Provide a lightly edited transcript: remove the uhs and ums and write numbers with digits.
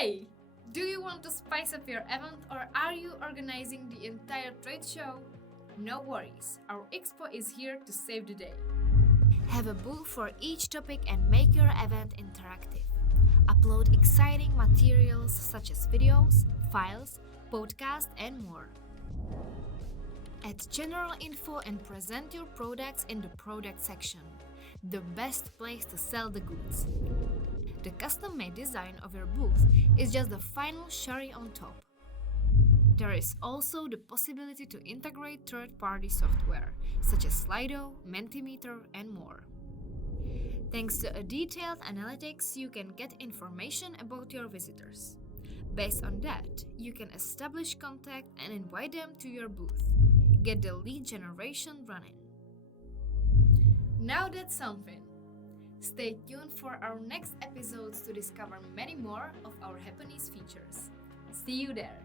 Hey! Do you want to spice up your event or are you organizing the entire trade show? No worries, our expo is here to save the day. Have a booth for each topic and make your event interactive. Upload exciting materials such as videos, files, podcasts, and more. Add general info and present your products in the product section, the best place to sell the goods. The custom-made design of your booth is just the final cherry on top. There is also the possibility to integrate third-party software, such as Slido, Mentimeter, and more. Thanks to a detailed analytics, you can get information about your visitors. Based on that, you can establish contact and invite them to your booth. Get the lead generation running. Now that's something. Stay tuned for our next episodes to discover many more of our Happenee's features. See you there!